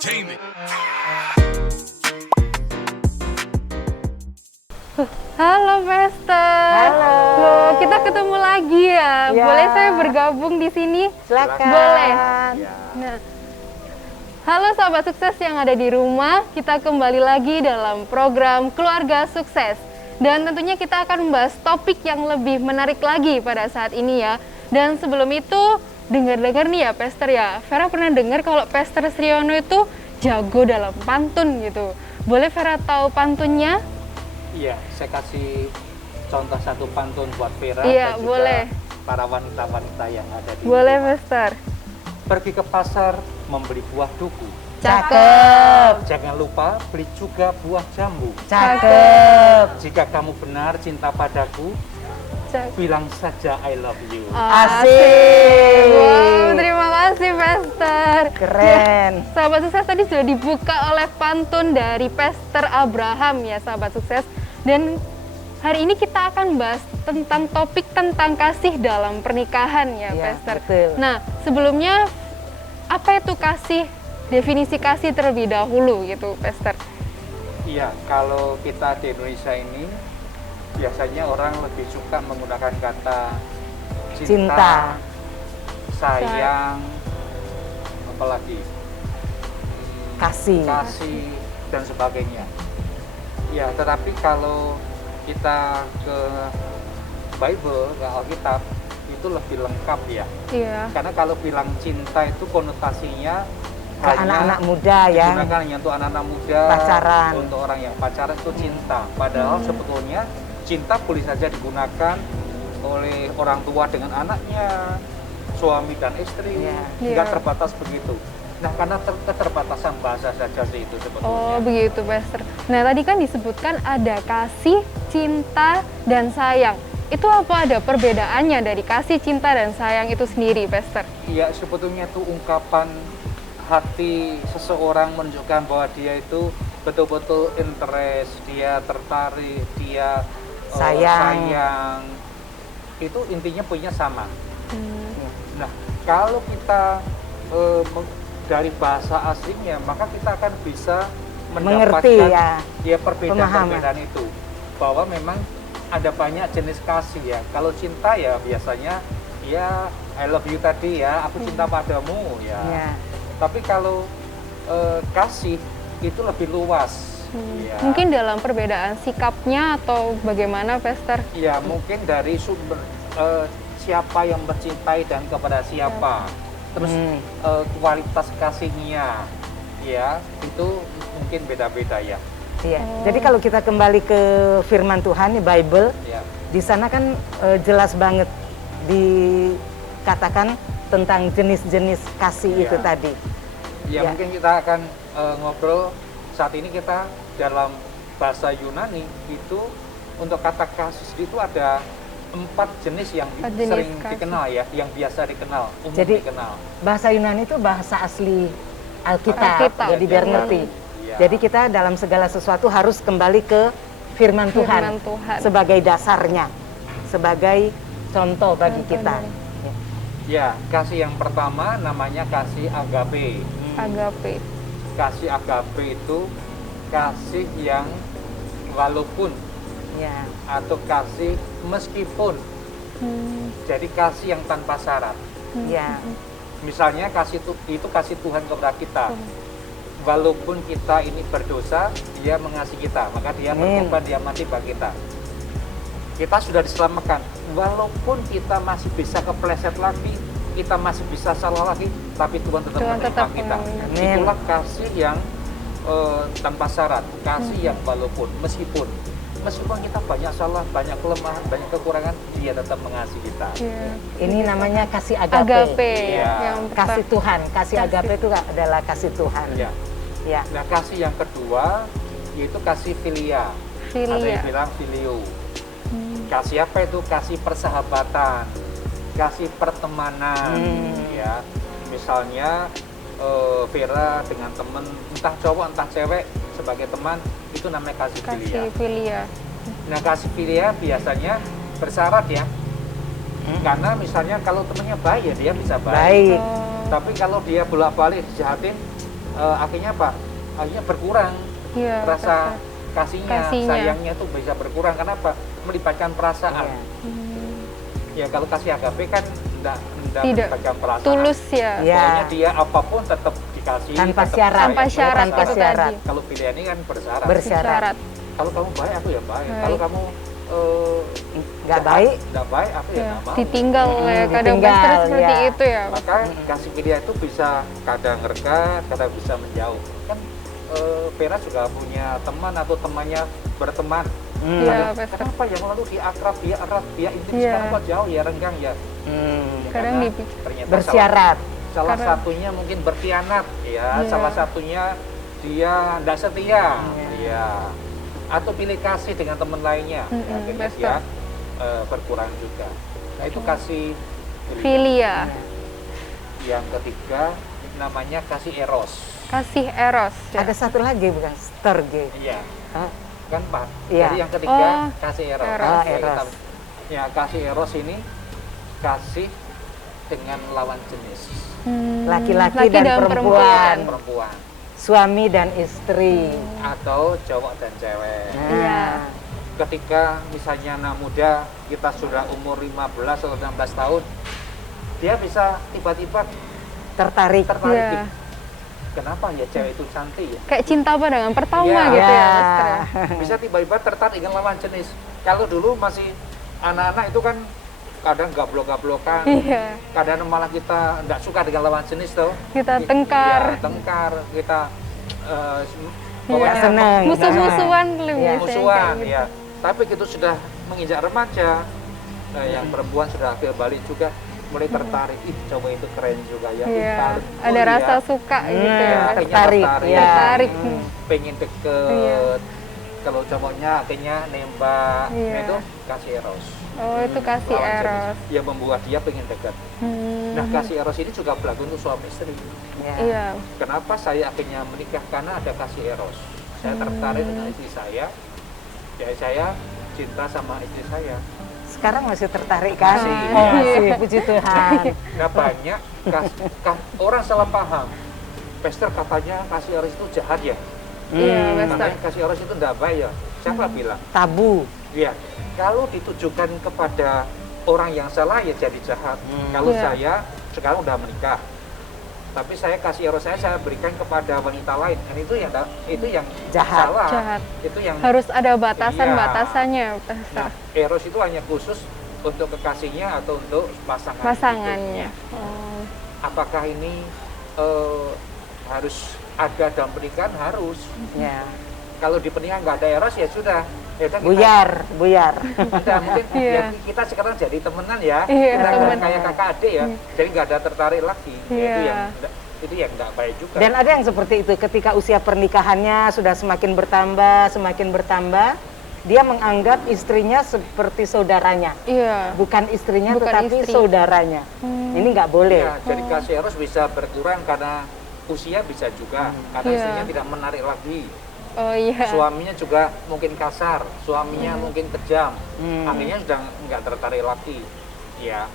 Entertainment. Halo Pester. Halo. Loh, kita ketemu lagi ya. Ya. Boleh saya bergabung di sini? Silakan. Boleh. Nah, halo sahabat sukses yang ada di rumah. Kita kembali lagi dalam program Keluarga Sukses. Dan tentunya kita akan membahas topik yang lebih menarik lagi pada saat ini ya. Dan sebelum itu, dengar-dengar nih ya Pester ya. Vera pernah dengar kalau Pester Sriono itu jago dalam pantun gitu. Boleh Vera tahu pantunnya? Iya, saya kasih contoh satu pantun buat Vera Iya, dan juga boleh. para wanita-wanita yang ada di Boleh rumah. Pester. Pergi ke pasar membeli buah duku. Cakep. Jangan lupa beli juga buah jambu. Cakep. Jika kamu benar cinta padaku, bilang saja I love you. Asik. Wow, terima kasih Pester. Keren. Sahabat sukses tadi sudah dibuka oleh pantun dari Pester Abraham ya sahabat sukses. Dan hari ini kita akan bahas tentang topik tentang kasih dalam pernikahan ya Iya, Pester. betul. Nah sebelumnya apa itu kasih? Definisi kasih terlebih dahulu gitu Pester. Iya, kalau kita di Indonesia ini biasanya orang lebih suka menggunakan kata Cinta. sayang, apalagi Kasih. kasih dan sebagainya. Ya, tetapi kalau kita ke Bible, ke Alkitab, itu lebih lengkap ya. Iya. Karena kalau bilang cinta itu konotasinya Ke anak-anak muda yang digunakan hanya untuk anak-anak muda, pacaran. untuk orang yang pacaran itu cinta. Padahal sebetulnya cinta boleh saja digunakan oleh orang tua dengan anaknya, suami dan istri, Iya. nggak Iya. terbatas begitu. Nah, karena keterbatasan bahasa saja sih itu sebetulnya. Oh begitu Pester. Nah tadi kan disebutkan ada kasih, cinta, dan sayang. Itu apa ada perbedaannya dari kasih, cinta, dan sayang itu sendiri Pester? Iya, sebetulnya itu ungkapan hati seseorang menunjukkan bahwa dia itu betul-betul interest, dia tertarik, dia sayang. Itu intinya punya sama. Nah, kalau kita dari bahasa aslinya, maka kita akan bisa Mengerti mendapatkan ya. perbedaan-perbedaan itu. Bahwa memang ada banyak jenis kasih ya. Kalau cinta ya biasanya ya I love you tadi ya, aku cinta padamu ya. Ya. Tapi kalau kasih itu lebih luas. Ya. Mungkin dalam perbedaan sikapnya atau bagaimana Pester? Ya, mungkin dari sumber siapa yang mencintai dan kepada siapa. Terus kualitas kasihnya, ya itu mungkin beda-beda ya. Iya. Jadi kalau kita kembali ke firman Tuhan di Bible, Ya, di sana kan jelas banget dikatakan tentang jenis-jenis kasih Iya. itu tadi. ya, Ya. mungkin kita akan ngobrol saat ini kita dalam bahasa Yunani itu untuk kata kasih itu ada 4 jenis yang Empat jenis sering kasih. dikenal ya, yang biasa dikenal, umum Jadi, dikenal. Bahasa Yunani itu bahasa asli Alkitab, Alkitab. jadi biar Iya. ngerti. Iya. Jadi kita dalam segala sesuatu harus kembali ke firman Tuhan, Firman Tuhan. sebagai dasarnya, sebagai contoh bagi Contoh kita. dari- Ya, kasih yang pertama namanya kasih agape. Agape. Kasih agape itu kasih yang walaupun Ya, atau kasih meskipun. Jadi kasih yang tanpa syarat. ya, Misalnya kasih itu kasih Tuhan kepada kita. Walaupun kita ini berdosa, Dia mengasihi kita, maka Dia Amin. berkorban, Dia mati bagi kita. Kita sudah diselamatkan. Walaupun kita masih bisa kepleset lagi, kita masih bisa salah lagi, tapi Tuhan tetap Tuhan menerima tetap kita. mengampuni. Amin. Itulah kasih yang tanpa syarat, kasih yang walaupun, meskipun kita banyak salah, banyak kelemahan, banyak kekurangan, Dia tetap mengasihi kita. Iya. ini namanya kasih agape. Agape. Iya. Yang Kasih Tuhan, kasih Kasih. agape itu adalah kasih Tuhan. Ya. Ya, Nah, kasih yang kedua yaitu kasih filia. Ada Filia. yang bilang filio. Kasih apa itu? Kasih persahabatan, kasih pertemanan, ya. Misalnya Vera dengan temen, entah cowok entah cewek sebagai teman, itu namanya kasih filia. Kasih filia. Nah, kasih filia biasanya bersyarat ya. Karena misalnya kalau temennya baik ya dia bisa baik. baik. Oh, Tapi kalau dia bolak-balik jahatin, akhirnya apa? Akhirnya berkurang Iya, rasa kasihnya, Kasihnya. sayangnya tuh bisa berkurang. Kenapa? Melibatkan perasaan. Iya. Ya kalau kasih agape kan enggak Tidak melibatkan perasaan. tulus ya. Iya. Pokoknya dia apapun tetap dikasih. Tanpa tetap syarat. sayang. Tanpa syarat Tanpa itu syarat. tadi. Kalau pilihan ini kan bersyarat. Bersyarat. Kalau kamu baik, aku ya baik. Baik. Kalau kamu Nggak baik, nggak baik, aku ya Ya, nggak mau. ditinggal ya, kadang ditinggal, pastor seperti ya. itu ya. Maka kasih pilihan itu bisa kadang dekat, kadang bisa menjauh. Kan Vera juga punya teman atau temannya berteman. Iya, Kadang, pastor. kenapa yang lalu dia akrab, dia erat, dia intim, Iya. sekarang kok jauh ya, renggang ya. Kadang Karena dipikir. ternyata bersyarat. salah Karena- satunya mungkin berkhianat ya, Iya. salah satunya dia tidak setia ya, atau pilih kasih dengan teman lainnya. Akhirnya betul. dia berkurang juga. Nah itu kasih Filia, yang ketiga namanya kasih eros. kasih eros. Ya. Ada satu lagi bukan storge. Iya, Hah? kan Pak. Iya. Jadi yang ketiga Oh, kasih eros. eros. Oh, Ya, eros. ya kasih eros ini kasih dengan lawan jenis. Laki-laki Laki dan dan perempuan. Dan perempuan Suami dan istri. atau cowok dan cewek. Iya. Ketika misalnya anak muda kita sudah umur 15 atau 16 tahun, dia bisa tiba-tiba Tertarik. tertarik. Iya. Kenapa ya cewek itu cantik ya? Kayak cinta pandangan pertama Iya. gitu ya, Ya. pastor ya. Bisa tiba-tiba tertarik dengan lawan jenis. Kalau dulu masih anak-anak itu kan kadang gablok-gablokan, Iya. kadang malah kita nggak suka dengan lawan jenis tuh. Kita tengkar. Iya, tengkar, kita Iya. Nggak seneng. Musuh-musuhan lebih Iya. biasanya musuhan kayak gitu. ya. Tapi kita sudah menginjak remaja, yang perempuan sudah ambil balik juga mulai tertarik. Ih, coba itu keren juga ya. Ih, Iya. paling Ada cool rasa ya. suka gitu ya. Iya, Mas. kayaknya Tertarik, tertarik. ya. Tertarik. Pengen deket. Iya. Kalau cowoknya akhirnya nembak, Iya. nah itu kasih eros. Oh, itu kasih Lawan jenis. eros. Yang membuat dia pengen dekat. Nah, kasih eros ini juga berlaku untuk suami istri. Ya. Iya. Kenapa saya akhirnya menikah? Karena ada kasih eros. Saya tertarik dengan istri saya. Ya, saya cinta sama istri saya. Sekarang masih tertarik kan? Masih. Oh, masih, puji Tuhan. Nah, banyak orang salah paham. Pastor katanya kasih eros itu jahat ya. Iya, pastor. Katanya kasih eros itu enggak baik ya. Siapa bilang? Tabu. Ya, kalau ditujukan kepada orang yang salah ya jadi jahat. Kalau Iya. saya sekarang udah menikah, tapi saya kasih eros saya berikan kepada wanita lain, dan itu yang Jahat. salah. Jahat. Itu yang Harus ada batasan-batasannya, pastor. Nah, eros itu hanya khusus untuk kekasihnya atau untuk pasangan Pasangannya. berikutnya. Oh. Apakah ini harus ada dalam pernikahan? Harus. Ya. Kalau di pernikahan nggak ada eros ya sudah. Ya udah kita Buyar. Udah, mungkin Iya. ya, kita sekarang jadi temenan ya, Iya, kita temen. kayak kakak adik ya, jadi nggak ada tertarik lagi. Ya, Iya. itu yang nggak baik juga. Dan ada yang seperti itu, ketika usia pernikahannya sudah semakin bertambah, dia menganggap istrinya seperti saudaranya. Iya. Bukan istrinya, Bukan tetapi istri. saudaranya. Ini nggak boleh. Ya, jadi kasih eros bisa berkurang karena usia, bisa juga karena Iya. istrinya tidak menarik lagi. Oh iya. Suaminya juga mungkin kasar, suaminya mungkin kejam, akhirnya sudah nggak tertarik lagi. Ya.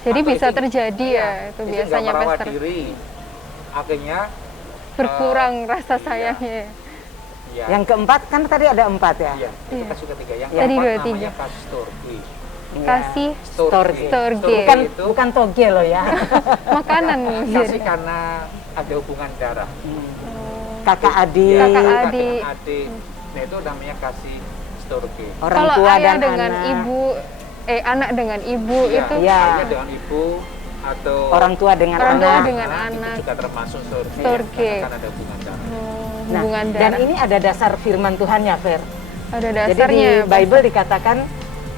Jadi Atau bisa istri- terjadi ya, itu istri biasanya nggak merawat pastor. diri, akhirnya Berkurang rasa iya. sayangnya. ya. Yang keempat, kan tadi ada 4 ya? Iya, itu Iya. kasih ketiga. Yang Tadi keempat 2, 3. namanya kasih storge. Iya. Kasih Storge. Storge. Bukan, itu bukan toge loh ya. makanan nih. kasih karena ada hubungan darah. Kakak adik, Kakak Kakak adik. dengan adik. Nah itu namanya kasih storge. orang Kalau tua ayah dan dengan anak. ibu, anak dengan ibu Iya, itu Iya. ayah dengan ibu atau orang tua dengan Orang tua anak. dengan anak. itu juga termasuk storge. Storge. Karena kan ada hubungan darah. Nah, hubungan dan darah. ini ada dasar firman Tuhan ya, Fer. Ada Jadi di dasarnya. Bible dikatakan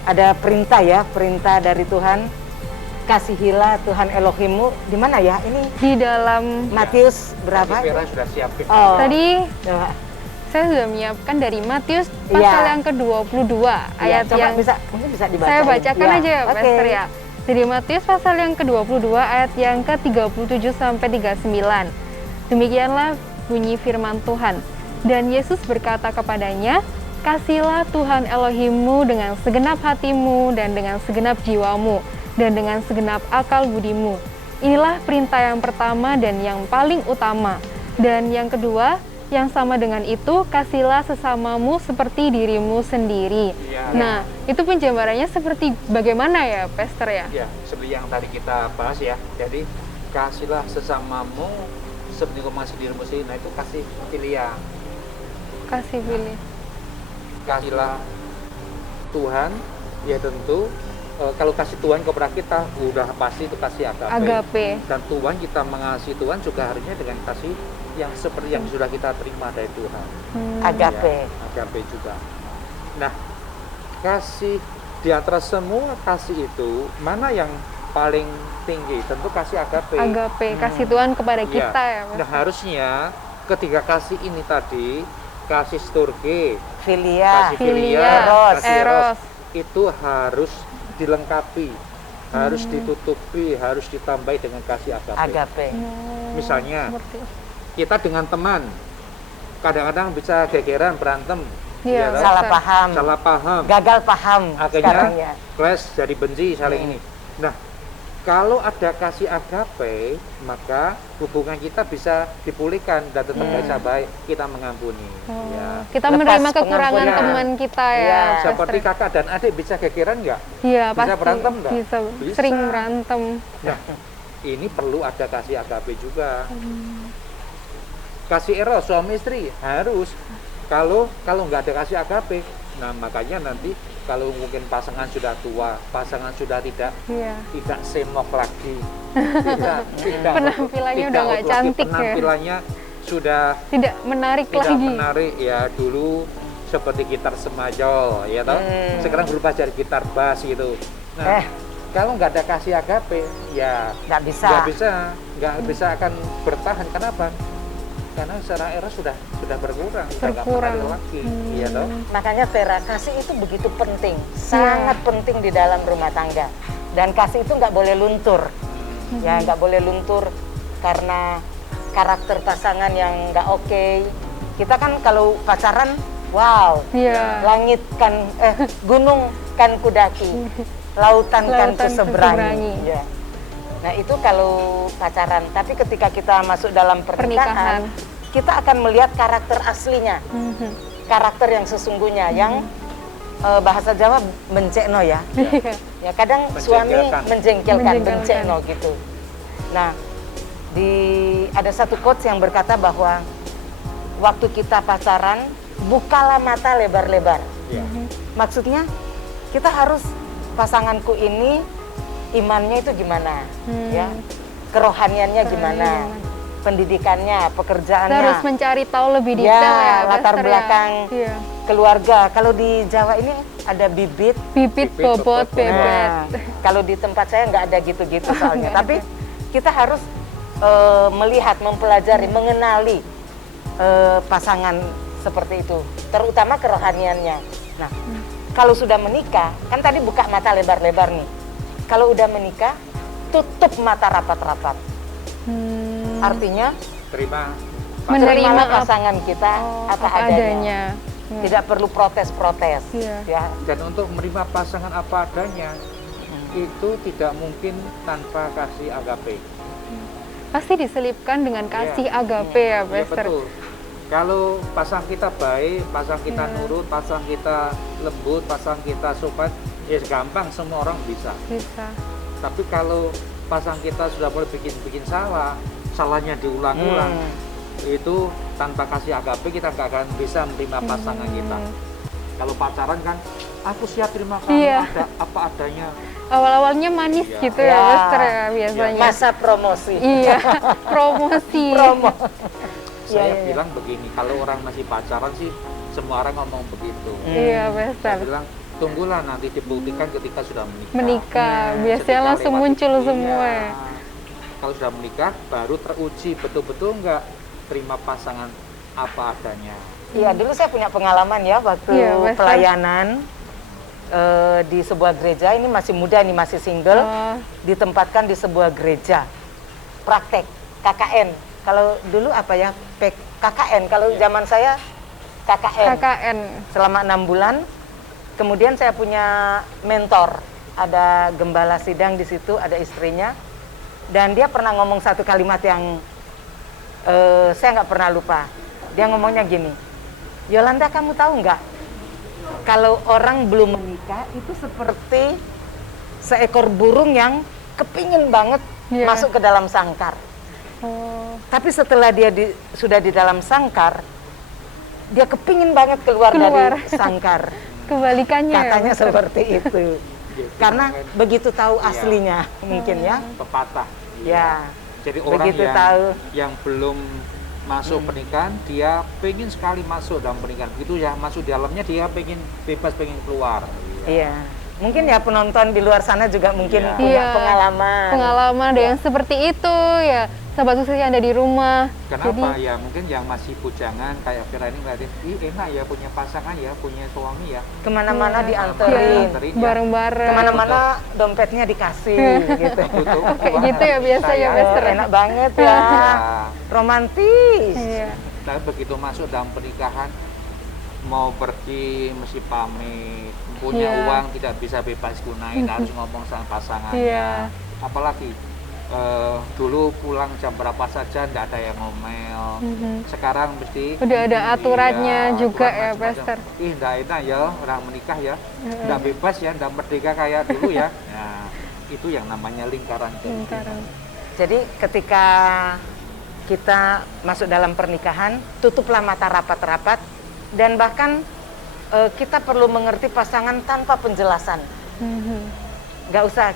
ada perintah ya, perintah dari Tuhan. Kasihilah Tuhan Elohimmu. Di mana ya? Ini Di dalam Matius berapa? Tadi Vera sudah siapin. Oh. tadi Coba, saya sudah menyiapkan dari Matius pasal Iya. yang ke-22 ya, ayat coba yang mungkin bisa dibaca. saya bacakan aja ya, Oke. Pastor ya. Dari Matius pasal yang ke-22 ayat yang ke-37 sampai 39. Demikianlah bunyi firman Tuhan. Dan Yesus berkata kepadanya, "Kasihilah Tuhan Elohimmu dengan segenap hatimu dan dengan segenap jiwamu dan dengan segenap akal budimu. Inilah perintah yang pertama dan yang paling utama. Dan yang kedua, yang sama dengan itu, kasihlah sesamamu seperti dirimu sendiri. Iya. Nah, itu penjabarannya seperti bagaimana ya, Pastor ya? Ya, seperti yang tadi kita bahas ya. Jadi kasihlah sesamamu seperti kau mengasihi dirimu sendiri. Nah, itu kasih pilihan. Kasih pilih. Kasihlah Tuhan, ya tentu kalau kasih Tuhan kepada kita udah pasti itu kasih agape. Agape. Dan Tuhan, kita mengasihi Tuhan juga harusnya dengan kasih yang seperti yang sudah kita terima dari Tuhan. Agape. Ya, agape juga. Nah, kasih di antara semua kasih itu mana yang paling tinggi? Tentu kasih agape. Agape, kasih Tuhan kepada Iya. kita ya, Pastor. Nah, harusnya ketiga kasih ini tadi, kasih storge, Filia. kasih filia, Eros. kasih eros, Eros. itu harus dilengkapi, harus ditutupi, harus ditambahi dengan kasih agape. Agape. Misalnya, Seperti itu. kita dengan teman kadang-kadang bisa gegeran, berantem, Iya, ya kan? Salah paham. salah paham, Gagal paham sekarang akhirnya ya. clash, jadi benci saling ini. Nah, kalau ada kasih agape, maka hubungan kita bisa dipulihkan dan tetap bisa baik, kita mengampuni. Oh, Ya. kita Lepas menerima kekurangan pengampunan. teman kita ya, Iya. Pastor. Seperti kakak dan adik bisa gegeran nggak? Iya, bisa pasti berantem nggak? bisa, Bisa. sering berantem. Nah, ini perlu ada kasih agape juga. Kasih eros suami istri harus. Kalau nggak ada kasih agape, nah makanya nanti kalau mungkin pasangan sudah tua, pasangan sudah tidak Iya. semok lagi, tidak Penampilannya udah nggak out lagi, cantik ya. penampilannya sudah Tidak menarik tidak lagi. menarik ya. Dulu seperti gitar semajol ya toh, sekarang berubah jadi gitar bass gitu. Nah, kalau nggak ada kasih agape, ya Nggak bisa. nggak bisa akan bertahan. Kenapa? Karena secara eros sudah berkurang, sudah nggak Berkurang. menarik lagi, ya toh. Makanya Vera, kasih itu begitu penting, sangat penting di dalam rumah tangga. Dan kasih itu nggak boleh luntur, ya nggak boleh luntur karena karakter pasangan yang nggak oke. Kita kan kalau pacaran, wow, Iya. langit kan, gunung kan kudaki, lautan kan Lautan kuseberangi. kuseberangi. Ya. Nah itu kalau pacaran, tapi ketika kita masuk dalam pernikahan, kita akan melihat karakter aslinya, karakter yang sesungguhnya, yang bahasa Jawa mencekno ya. Ya kadang suami menjengkelkan, bencekno gitu. Nah, ada satu quotes yang berkata bahwa waktu kita pacaran, bukalah mata lebar-lebar. Ya. Maksudnya kita harus, pasanganku ini imannya itu gimana, ya, kerohaniannya gimana, pendidikannya, pekerjaannya. Kita harus mencari tahu lebih detail ya, latar Pastor, belakang ya. keluarga. Kalau di Jawa ini ada bibit. Bibit, bobot, bebet. Nah, kalau di tempat saya nggak ada gitu-gitu soalnya. Nggak Tapi kita harus melihat, mempelajari, mengenali pasangan seperti itu, terutama kerohaniannya. Nah, kalau sudah menikah, kan tadi buka mata lebar-lebar nih. Kalau udah menikah, tutup mata rapat-rapat. Artinya Menerima terimalah pasangan kita apa adanya. Tidak perlu protes-protes. Iya. Ya. Dan untuk menerima pasangan apa adanya, itu tidak mungkin tanpa kasih agape. Pasti diselipkan dengan kasih agape ya, Iya, Pastor. betul. Kalau pasang kita baik, pasang kita nurut, pasang kita lembut, pasang kita sopan, ya gampang, semua orang bisa. Bisa. Tapi kalau pasang kita sudah mulai bikin salah, salahnya diulang-ulang, itu tanpa kasih agape kita nggak akan bisa menerima pasangan kita. Kalau pacaran kan, aku siap terima kamu apa adanya. Awal-awalnya manis Iya. gitu ya, Ya. Pastor ya biasanya. Masa promosi. Iya, promosi. Promo. Saya Iya. bilang begini, kalau orang masih pacaran sih, semua orang ngomong begitu. Iya, Saya Pastor. bilang, tunggulah nanti dibuktikan ketika sudah menikah. Menikah, biasanya Ketika langsung lewat muncul itu, semua. iya. Kalau sudah menikah, baru teruji betul-betul nggak terima pasangan apa adanya. Iya, dulu saya punya pengalaman ya waktu Iya, Pastor. pelayanan di sebuah gereja. Ini masih muda nih, masih single. Ditempatkan di sebuah gereja. Praktek KKN. Kalau dulu apa ya? KKN. Kalau zaman saya KKN. KKN. Selama 6 bulan. Kemudian saya punya mentor. Ada gembala sidang di situ, ada istrinya. Dan dia pernah ngomong satu kalimat yang saya nggak pernah lupa. Dia ngomongnya gini, Yolanda kamu tahu nggak, kalau orang belum menikah itu seperti seekor burung yang kepingin banget masuk ke dalam sangkar. Tapi setelah dia sudah di dalam sangkar, dia kepingin banget keluar dari sangkar. Kebalikannya Katanya ya, seperti itu. Karena begitu tahu aslinya mungkin ya. Pepatah. Ya. Jadi orang begitu tahu yang belum masuk pernikahan, dia pengen sekali masuk dalam pernikahan. Begitu ya masuk di dalamnya, dia pengen bebas, pengen keluar. Iya. Mungkin ya penonton di luar sana juga mungkin punya pengalaman. Pengalaman ada yang seperti itu ya. Sahabat sukses yang ada di rumah. Kenapa? Ya mungkin yang masih bujangan kayak Vera ini ngeliatin, ih enak ya punya pasangan ya, punya suami ya. Kemana-mana dianterin. Bareng-bareng. Kemana-mana dompetnya dikasih gitu. Kayak gitu ya biasanya, Pastor. Enak banget ya. Romantis. Tapi begitu masuk dalam pernikahan, mau pergi mesti pamit, punya uang tidak bisa bebas gunain, harus ngomong sama pasangannya. Apalagi dulu pulang jam berapa saja nggak ada yang ngomel. Sekarang mesti udah ada aturannya juga ya, Pastor. Ih, nggak enak ya orang menikah ya, nggak bebas ya, nggak merdeka kayak dulu ya. Nah, itu yang namanya lingkaran. Jadi ketika kita masuk dalam pernikahan, tutuplah mata rapat-rapat, dan bahkan kita perlu mengerti pasangan tanpa penjelasan.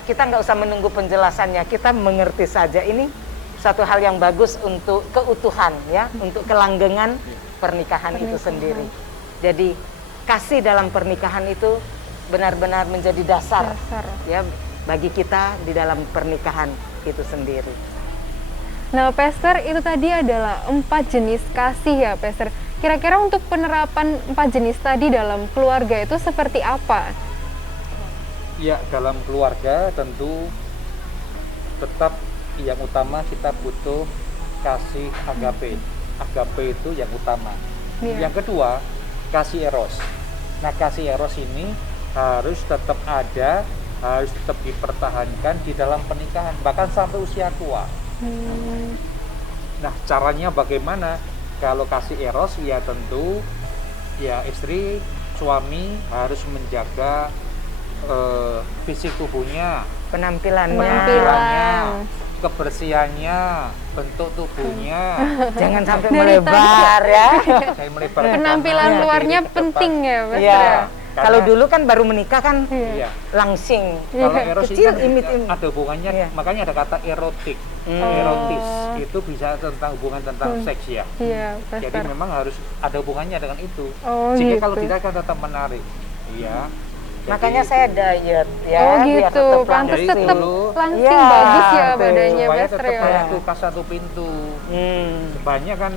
Kita nggak usah menunggu penjelasannya, kita mengerti saja. Ini satu hal yang bagus untuk keutuhan ya, untuk kelanggengan pernikahan itu sendiri. Jadi kasih dalam pernikahan itu benar-benar menjadi dasar ya bagi kita di dalam pernikahan itu sendiri. Nah, Pastor, itu tadi adalah 4 jenis kasih ya, Pastor. Kira-kira untuk penerapan 4 jenis tadi dalam keluarga itu seperti apa? Ya, dalam keluarga tentu tetap yang utama kita butuh kasih agape. Agape itu yang utama. Yang kedua, kasih eros. Nah, kasih eros ini harus tetap ada, harus tetap dipertahankan di dalam pernikahan, bahkan sampai usia tua. Nah, caranya bagaimana? Kalau kasih eros ya tentu ya istri, suami harus menjaga fisik tubuhnya, penampilannya, kebersihannya, bentuk tubuhnya. Jangan sampai melebar ya. Penampilan luarnya penting ya, Mas ya. Kalau dulu kan baru menikah kan langsing. Kalau eros kecil, ini ada hubungannya, makanya ada kata erotik. Erotis itu bisa tentang hubungan tentang seks ya. Jadi memang harus ada hubungannya dengan itu. Sehingga kalau tidak akan tetap menarik. Iya. Makanya saya diet ya. Oh gitu, pantas tetap langsing bagus ya badannya, supaya Pastor tetap ya. kulkas satu pintu. Banyak kan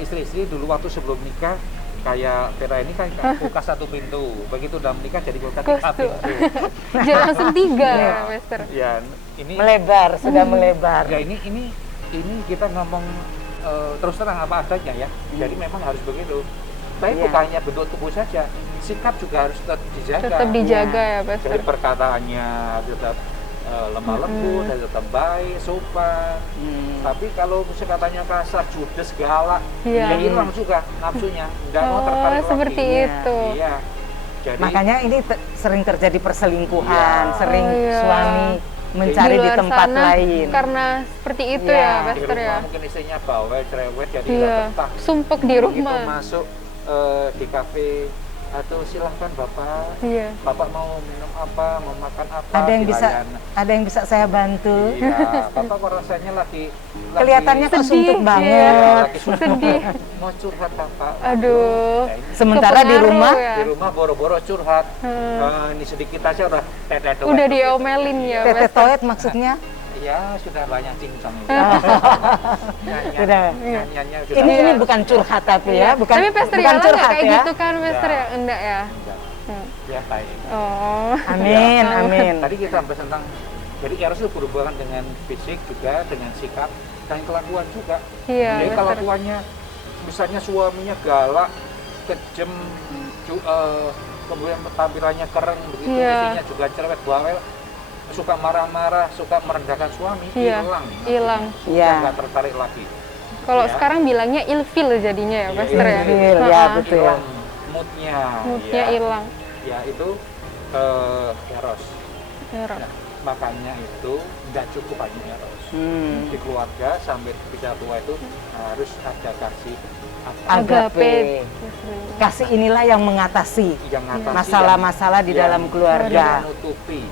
istri-istri dulu waktu sebelum nikah kayak Vera ini kan kulkas satu pintu. Begitu udah menikah jadi kulkas 3 pintu. Jadi langsung 3, Pastor. Ya, ini melebar, sudah melebar. Ya ini kita ngomong terus terang apa adanya ya. Jadi memang harus begitu. Tapi bukan hanya bentuk tubuh saja, sikap juga harus tetap dijaga. Tetap dijaga ya, Pastor. Jadi perkataannya tetap lemah lembut, dan tetap baik, sopan. Tapi kalau katanya kasar, judes, galak, ya hilang juga nafsunya. Nggak mau tertarik seperti lagi. itu. Iya. Jadi, makanya ini sering terjadi perselingkuhan, sering suami mencari di tempat lain. Karena seperti itu ya, Pastor ya. Mungkin istrinya bawel, cerewet, jadi nggak betah. Sumpek di rumah. Begitu masuk di kafe atau silahkan Bapak, Bapak mau minum apa, mau makan apa, ada yang bisa saya bantu. Iya, Bapak kok rasanya lagi kelihatannya kok suntuk banget. Lagi sedih. Mau curhat Bapak. Aduh. Sementara di rumah boro-boro curhat. Ini sedikit aja udah tetet. Udah diomelin ya, tetet toet maksudnya? Ya sudah banyak cincang. Sudah. Ini bukan curhat tapi ya, bukan. Tapi Pastor bukan curhat kayak ya. gitu kan, Pastor ya? Enggak ya? Ya baik. Oh. Amin, amin. Tadi kita bahas tentang jadi eros itu berhubungan dengan fisik juga, dengan sikap dan kelakuan juga. Iya. Jadi kelakuannya, misalnya suaminya galak, kejam, kemudian tampilannya keren, begitu istrinya juga cerewet, bawel, suka marah-marah, suka merendahkan suami, hilang. Hilang. Sudah nggak tertarik lagi. Kalau Ya. sekarang bilangnya ilfil jadinya ya, Iya, Pastor ya. ilfil, ya, Ha-ha. betul. Hilang moodnya. Moodnya ya. hilang. Ya itu eros. Eros. Nah, makanya itu nggak cukup hanya eros. Di keluarga sampai ketika tua itu harus ada kasih Agape. Kasih inilah yang mengatasi yang ngatasi masalah-masalah di dalam yang keluarga. menutupi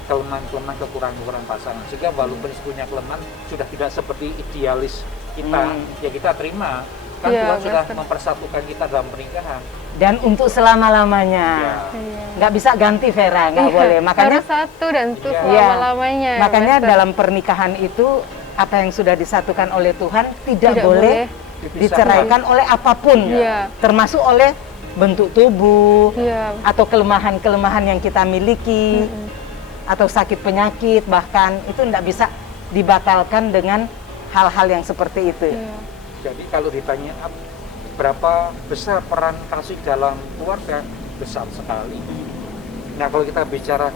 kelemahan-kelemahan kekurangan-kekurangan pasangan, sehingga walaupun punya kelemahan sudah tidak seperti idealis kita, ya kita terima kan. Iya, Tuhan sudah betul. mempersatukan kita dalam pernikahan. Dan untuk selama-lamanya. Ya. Iya. Nggak bisa ganti, Vera, nggak Iya, boleh. Makanya harus satu dan itu Iya. selama-lamanya. ya, makanya Pastor. dalam pernikahan itu apa yang sudah disatukan oleh Tuhan tidak Tidak boleh Dipisahkan. diceraikan oleh apapun, Iya. termasuk oleh bentuk tubuh Iya. atau kelemahan-kelemahan yang kita miliki atau sakit penyakit, bahkan itu tidak bisa dibatalkan dengan hal-hal yang seperti itu. Iya. Jadi kalau ditanya berapa besar peran kasih dalam keluarga, besar sekali. Nah kalau kita bicara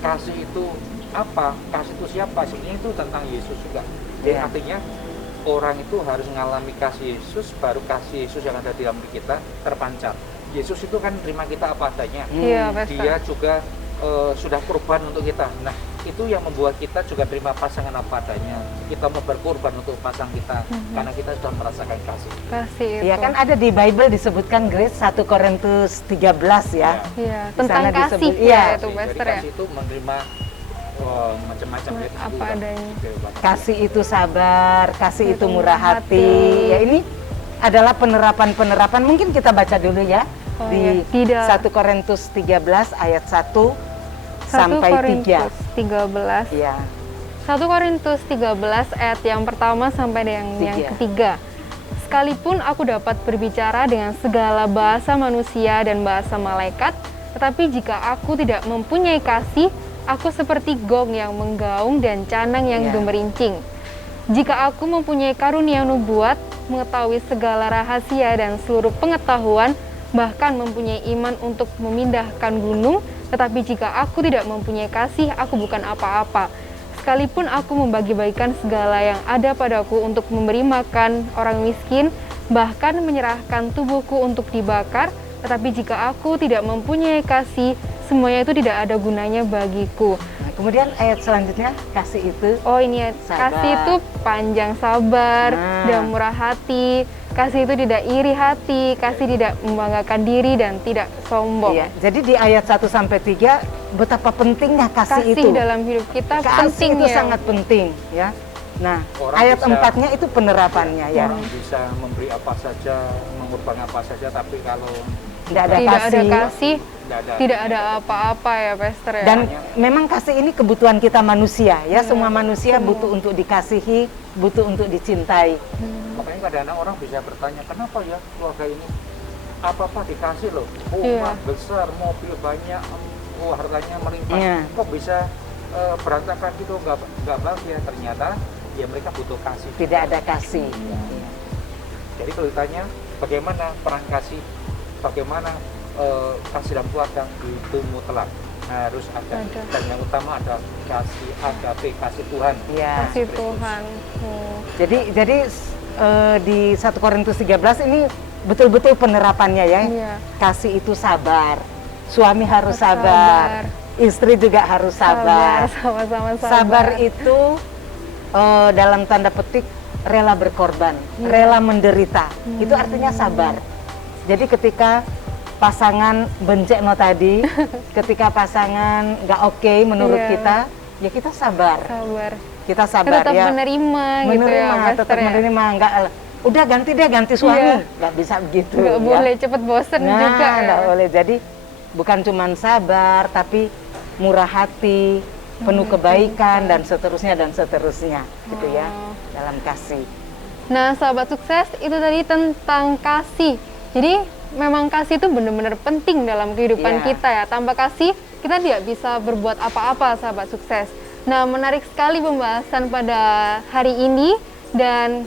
kasih itu apa, kasih itu siapa, sebenarnya itu tentang Yesus juga. Jadi Iya. artinya orang itu harus mengalami kasih Yesus, baru kasih Yesus yang ada di dalam diri kita terpancar. Yesus itu kan terima kita apa adanya. Iya, Pastor. Dia juga sudah korban untuk kita. Nah, itu yang membuat kita juga terima pasangan apa adanya. Kita mau berkorban untuk pasang kita karena kita sudah merasakan kasih. Kasih itu. Ya kan ada di Bible disebutkan, Grace, 1 Korintus 13 ya. Iya, Di tentang sana kasih disebut- ya iya. itu, Jadi Pastor ya. kasih itu menerima macam-macam ya, itu Apa kan adanya. kehidupan. Kasih itu sabar, kasih itu murah hati. hati. Ya ini adalah penerapan-penerapan. Mungkin kita baca dulu ya Oh, di iya. Tidak. 1 Korintus 13 ayat 1 1 sampai 3. Korintus 13. Ya. 1 Korintus 13 ayat yang pertama sampai yang Tiga. ketiga. Sekalipun aku dapat berbicara dengan segala bahasa manusia dan bahasa malaikat, tetapi jika aku tidak mempunyai kasih, aku seperti gong yang menggaung dan canang yang Ya. gemerincing. Jika aku mempunyai karunia nubuat, mengetahui segala rahasia dan seluruh pengetahuan, bahkan mempunyai iman untuk memindahkan gunung, tetapi jika aku tidak mempunyai kasih, aku bukan apa-apa. Sekalipun aku membagi-bagikan segala yang ada padaku untuk memberi makan orang miskin, bahkan menyerahkan tubuhku untuk dibakar, tetapi jika aku tidak mempunyai kasih, semuanya itu tidak ada gunanya bagiku. Nah, kemudian ayat selanjutnya, kasih itu Oh ini ya, Sabar. kasih itu panjang sabar Nah. dan murah hati. Kasih itu tidak iri hati, kasih tidak membanggakan diri dan tidak sombong. iya. Jadi di ayat 1 sampai 3 betapa pentingnya kasih, Kasih itu. dalam hidup kita Kasih penting itu ya. sangat penting ya. Nah, Orang ayat bisa- 4-nya itu penerapannya ya. Orang bisa memberi apa saja, mengorbankan apa saja, tapi kalau Tidak ada Tidak kasih. ada kasih, tidak tidak ada apa-apa ya, Pastor ya. Dan memang kasih ini kebutuhan kita manusia ya. Semua manusia butuh untuk dikasihi, butuh untuk dicintai. makanya kadang-kadang orang bisa bertanya, kenapa ya keluarga ini apa-apa dikasih loh, Iya. rumah besar, mobil banyak, hartanya melimpah, Iya. kok bisa berantakan gitu, nggak bahagia. Ternyata ya mereka butuh kasih. Tidak ada kasih. Jadi kalau ditanya bagaimana peran kasih, bagaimana kasih dalam keluarga, itu mutlak harus ada. Ada. Dan yang utama ada kasih agape, kasih Tuhan. Ya. kasih Kristus. Tuhan. Oh. Jadi di 1 Korintus 13 ini betul-betul penerapannya ya. Iya. Kasih itu sabar. Suami harus Sabar. sabar. Istri juga harus sabar. Sama-sama sabar. Sabar itu dalam tanda petik rela berkorban, Iya. rela menderita. Itu artinya sabar. Jadi ketika pasangan bencekno tadi, ketika pasangan nggak oke menurut Iya. kita, ya kita sabar. Sabar. Kita sabar Tetap ya. menerima, gitu ya, Menerima, Pastor tetap ya. menerima. Nggak, udah ganti deh, ganti suami. Iya. Nggak bisa begitu. Nggak ya. boleh cepet bosen Nah, juga ya. nggak boleh. Jadi bukan cuma sabar, tapi murah hati, penuh kebaikan dan seterusnya gitu ya, dalam kasih. Nah, sahabat sukses, itu tadi tentang kasih. Jadi, memang kasih itu benar-benar penting dalam kehidupan Iya. kita ya. Tanpa kasih, kita tidak bisa berbuat apa-apa, sahabat sukses. Nah, menarik sekali pembahasan pada hari ini, dan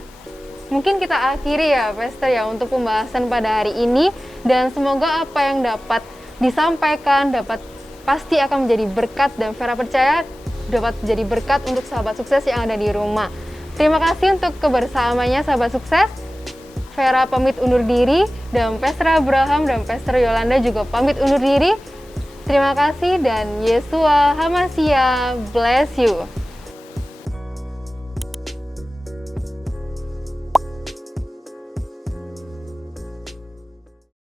mungkin kita akhiri ya, Pastor ya, untuk pembahasan pada hari ini. Dan semoga apa yang dapat disampaikan pasti akan menjadi berkat, dan Vera percaya dapat menjadi berkat untuk sahabat sukses yang ada di rumah. Terima kasih untuk kebersamaannya sahabat sukses. Vera pamit undur diri, dan Pastor Abraham dan Pastor Yolanda juga pamit undur diri. Terima kasih dan Yesua Hamashiach bless you.